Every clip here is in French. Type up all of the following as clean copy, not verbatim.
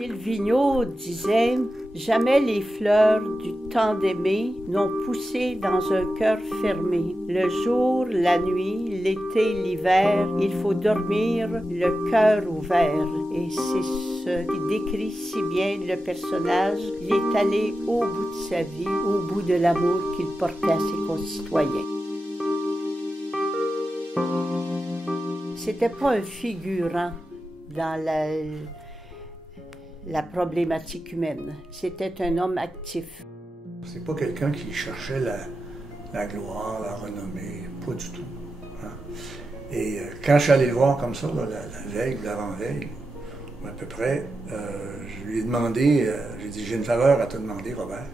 Gilles Vigneault disait « Jamais les fleurs du temps d'aimer n'ont poussé dans un cœur fermé. Le jour, la nuit, l'été, l'hiver, il faut dormir le cœur ouvert. » Et c'est ce qui décrit si bien le personnage. Il est allé au bout de sa vie, au bout de l'amour qu'il portait à ses concitoyens. C'était pas un figurant dans la problématique humaine. C'était un homme actif. C'est pas quelqu'un qui cherchait la gloire, la renommée, pas du tout. Hein? Et quand je suis allé le voir comme ça, là, la veille, l'avant-veille, à peu près, je lui ai demandé, j'ai dit, j'ai une faveur à te demander, Robert.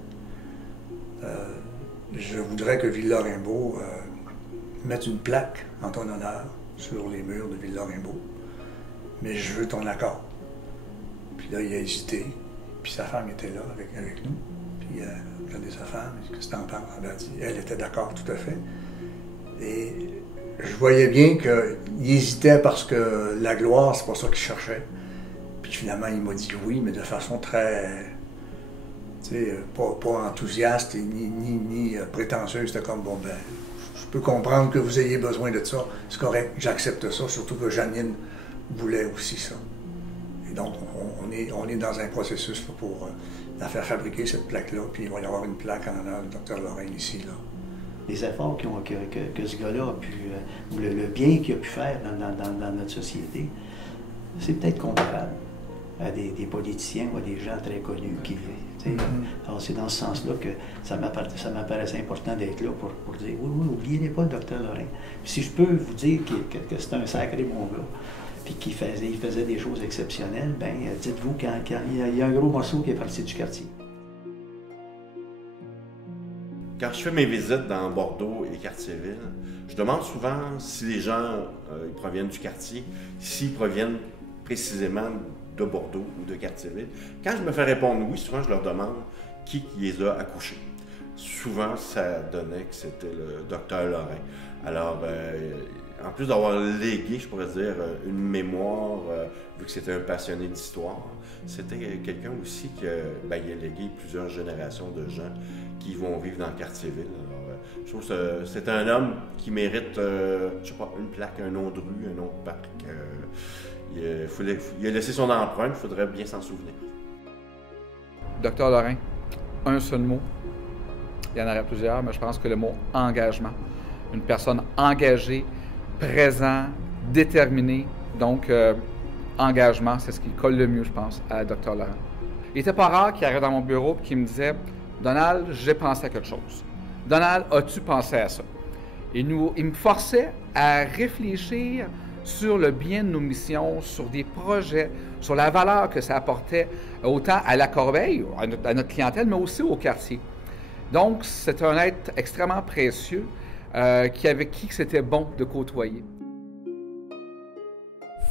Je voudrais que Ville-Lorrainbeau mette une plaque en ton honneur sur les murs de Ville-Lorrainbeau, mais je veux ton accord. Puis là, il a hésité, puis sa femme était là avec nous, puis regardez sa femme, il dit, qu'est-ce que t'en penses? Elle a dit, elle était d'accord tout à fait. Et je voyais bien qu'il hésitait parce que la gloire, c'est pas ça qu'il cherchait. Puis finalement, il m'a dit oui, mais de façon très, tu sais, pas enthousiaste et ni prétentieuse. C'était comme, bon, ben, je peux comprendre que vous ayez besoin de ça. C'est correct, j'accepte ça, surtout que Janine voulait aussi ça. Et donc, on est dans un processus là, pour la faire fabriquer, cette plaque-là, puis il va y avoir une plaque en honneur du Dr Lorrain ici, là. Les efforts que ce gars-là a pu, ou le bien qu'il a pu faire dans notre société, c'est peut-être comparable à des politiciens ou à des gens très connus qui vivent. Alors c'est dans ce sens-là que ça m'apparaissait important d'être là pour dire oui, n'oubliez pas le Dr Lorrain. Puis si je peux vous dire que c'est un sacré bon gars, puis qu'il faisait des choses exceptionnelles, bien, dites-vous quand il y a un gros morceau qui est parti du quartier. Quand je fais mes visites dans Bordeaux et Cartierville, je demande souvent si les gens ils proviennent du quartier, s'ils proviennent précisément de Bordeaux ou de Cartierville. Quand je me fais répondre oui, souvent je leur demande qui les a accouchés. Souvent, ça donnait que c'était le Dr Lorrain. Alors, en plus d'avoir légué, je pourrais dire, une mémoire, vu que c'était un passionné d'histoire, c'était quelqu'un aussi qui il a légué plusieurs générations de gens qui vont vivre dans Cartierville. Alors, je trouve que c'est un homme qui mérite, je sais pas, une plaque, un nom de rue, un nom de parc. Il a laissé son empreinte, il faudrait bien s'en souvenir. Dr Lorrain, un seul mot. Il y en aurait plusieurs, mais je pense que le mot engagement. Une personne engagée, présente, déterminée. Donc, engagement, c'est ce qui colle le mieux, je pense, à Dr Lorrain. Il n'était pas rare qu'il arrive dans mon bureau et qu'il me disait « Donald, j'ai pensé à quelque chose. Donald, as-tu pensé à ça? » Et il me forçait à réfléchir sur le bien de nos missions, sur des projets, sur la valeur que ça apportait autant à la corbeille, à notre clientèle, mais aussi au quartier. Donc, c'est un être extrêmement précieux avec qui c'était bon de côtoyer.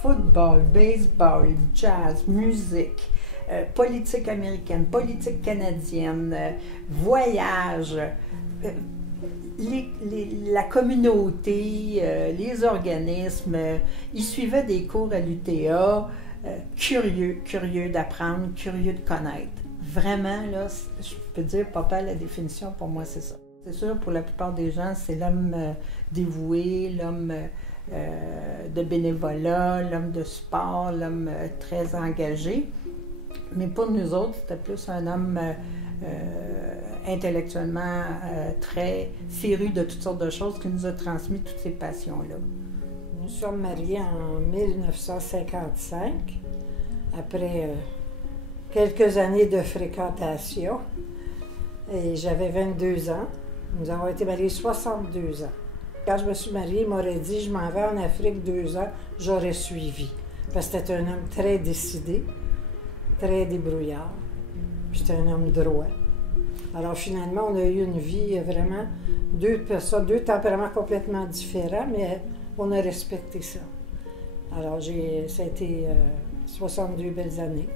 Football, baseball, jazz, musique, politique américaine, politique canadienne, voyage, la communauté, les organismes. Il suivait des cours à l'UTA, curieux d'apprendre, curieux de connaître. Vraiment, là, je peux dire, papa, la définition, pour moi, c'est ça. C'est sûr, pour la plupart des gens, c'est l'homme dévoué, l'homme de bénévolat, l'homme de sport, l'homme très engagé. Mais pour nous autres, c'était plus un homme intellectuellement très féru de toutes sortes de choses qui nous a transmis toutes ces passions-là. Nous sommes mariés en 1955, après quelques années de fréquentation, et j'avais 22 ans. Nous avons été mariés 62 ans. Quand je me suis mariée, il m'aurait dit « je m'en vais en Afrique 2 ans », j'aurais suivi. Parce que c'était un homme très décidé, très débrouillard. C'était un homme droit. Alors finalement, on a eu une vie vraiment, deux personnes, deux tempéraments complètement différents, mais on a respecté ça. Alors ça a été 62 belles années.